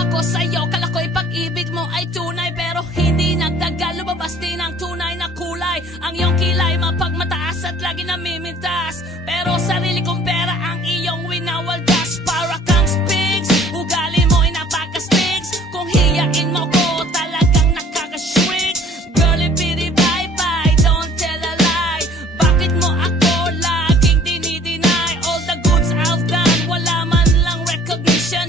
Nahawa ko sa'yo, kala ko'y pag-ibig mo ay tunay, pero hindi nagtagal, lumabas din ang tunay na kulay. Ang iyong kilay mapagmataas at lagi namimintas, pero sarili kong pera ang iyong winawaldas. Para kang spigs, ugali mo ay napakastigs. Kung hiyain mo ko, talagang nakakashrink. Girlie pity bye-bye, don't tell a lie. Bakit mo ako laging dinideny? All the goods I've done, wala man lang recognition.